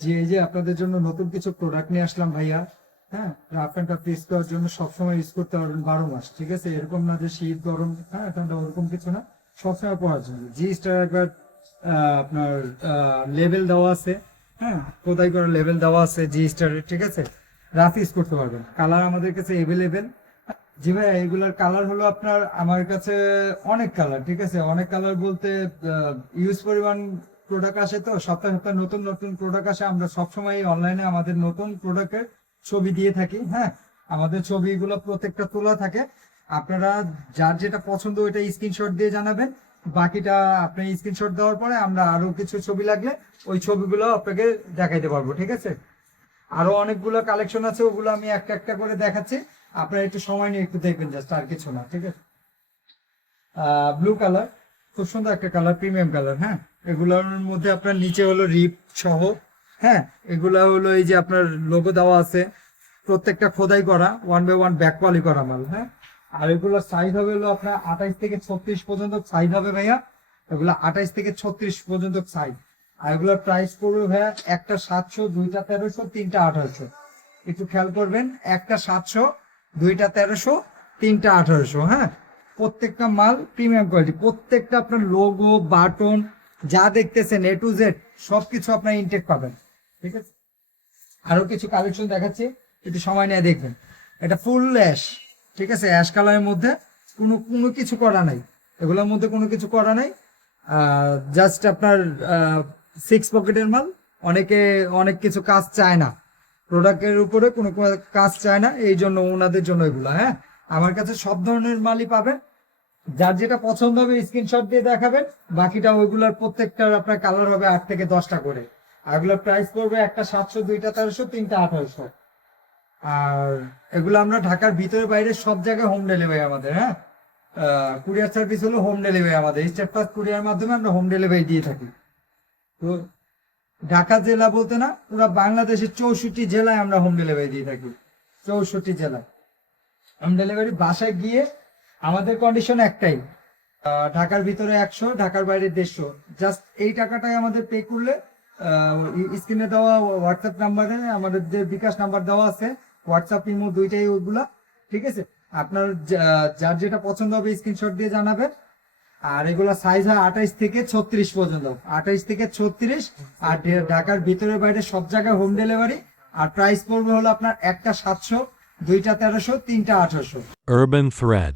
যে এই যে আপনাদের জন্য নতুন কিছু প্রোডাক্ট নিয়ে আসলাম ভাইয়া। হ্যাঁ, রাফ অ্যান্ড টাফ ইউজ করার জন্য সবসময় ইউজ করতে পারবেন 12 মাস। ঠিক আছে, এরকম না যে শীত গরম হ্যাঁ ঠান্ডা ওরকম কিছু না, সবসময় পরার জন্য। জি স্টার একবার আপনার লেভেল দেওয়া আছে, হ্যাঁ খোদাই করা লেভেল দেওয়া আছে জি স্টারের। ঠিক আছে, রাফ ইউজ করতে পারবেন। কালার আমাদের কাছে এভেলেবেল। জি ভাই, এগুলার কালার হলো আপনার আমার কাছে অনেক কালার। ঠিক আছে, অনেক কালার বলতে ইউজ পরিমাণ প্রোডাক্ট আসে, তো সপ্তাহে সপ্তাহে নতুন নতুন প্রোডাক্ট আসে। আমরা সবসময় অনলাইনে আমাদের নতুন প্রোডাক্টের ছবি দিয়ে থাকি। হ্যাঁ, আমাদের ছবিগুলো প্রত্যেকটা তোলা থাকে। আপনারা যার যেটা পছন্দ ওইটা স্ক্রিনশট দিয়ে জানাবেন। বাকিটা আপনি স্ক্রিনশট দেওয়ার পরে আমরা আরো কিছু ছবি লাগলে ওই ছবিগুলো আপনাকে দেখাইতে পারবো। ঠিক আছে, আরো অনেকগুলো কালেকশন আছে, ওগুলো আমি একটা একটা করে দেখাচ্ছি। আপনারা একটু সময় নিয়ে একটু দেখবেন, জাস্ট আর কিছু না। ঠিক আছে, ব্লু কালার, খুব সুন্দর একটা কালার, প্রিমিয়াম কালার। হ্যাঁ, এগুলোর মধ্যে আপনার নিচে হলো রিপ সহ। হ্যাঁ, এগুলা হলো এই যে আপনার লোগো দেওয়া আছে, প্রত্যেকটা খোদাই করা 1/1 ব্যাক পলি করা মাল। হ্যাঁ, আর এগুলোর সাইজ হবে হলো আপনার 28 থেকে 36 পর্যন্ত সাইজ হবে ভাইয়া। এগুলো 28 থেকে 36 পর্যন্ত সাইজ। আর এগুলোর প্রাইস পড়বে ভাইয়া একটা 700, দুইটা 1300, তিনটা 1800। একটু খেয়াল করবেন, একটা 700, দুইটা 1300, তিনটা 1800। হ্যাঁ, প্রত্যেকটা মাল প্রিমিয়াম কোয়ালিটি, প্রত্যেকটা আপনার লোগো বাটন যা দেখতেছেন এ টু জেড সবকিছু আপনার ইনটেক পাবেন। ঠিক আছে, আরো কিছু কালেকশন দেখাচ্ছি, একটু সময় নিয়ে দেখবেন। এটা ফুল অ্যাশ। ঠিক আছে, অ্যাশ কালারের মধ্যে কোনো কোনো কিছু করা নাই, এগুলোর মধ্যে কোনো কিছু করা নাই। জাস্ট আপনার 6 পকেটের মাল। অনেকে অনেক কিছু কাজ চায় না, প্রোডাক্টের উপরে কোনো কোনো কাজ চায় না, এই জন্য ওনাদের জন্য এগুলো। হ্যাঁ, আমার কাছে সব ধরনের মালই পাবেন। যার যেটা পছন্দ হবে স্ক্রিনশট দিয়ে দেখাবেন। বাকিটা ওইগুলোর প্রত্যেকটার আপনার কালার হবে 8 থেকে 10টা করে। আর এগুলোর প্রাইস পড়বে একটা 700, দুইটা 1300, তিনটা 1800। আর এগুলো আমরা ঢাকার ভিতরে বাইরে সব জায়গায় হোম ডেলিভারি আমাদের। হ্যাঁ, কুরিয়ার সার্ভিস হলো হোম ডেলিভারি আমাদের, স্টেট ফাস্ট কুরিয়ার মাধ্যমে আমরা হোম ডেলিভারি দিয়ে থাকি। তো ঢাকা জেলা বলতে না, পুরো বাংলাদেশের 64 জেলায় আমরা হোম ডেলিভারি দিয়ে থাকি। 64 জেলায় হোম ডেলিভারি। বাসায় গিয়ে আমাদের কন্ডিশন একটাই, ঢাকার ভিতরে 100, ঢাকার বাইরে 150। জাস্ট এই টাকাটাই আমাদের পে করলে স্ক্রিনে দেওয়া হোয়াটসঅ্যাপ নাম্বারে আমাদের যে বিকাশ নাম্বার দেওয়া আছে, হোয়াটসঅ্যাপ ইমো দুইটাই ওগুলা। ঠিক আছে, আপনার যার যেটা পছন্দ হবে স্ক্রিনশট দিয়ে জানাবেন। আর এগুলা সাইজ হয় 28 থেকে 36 পর্যন্ত, 28 থেকে 36। আর ঢাকার ভিতরে বাইরে সব জায়গায় হোম ডেলিভারি। আর প্রাইস পড়বে হলো আপনার একটা 700, দুইটা 1300, তিনটা 1800। Urban Thread.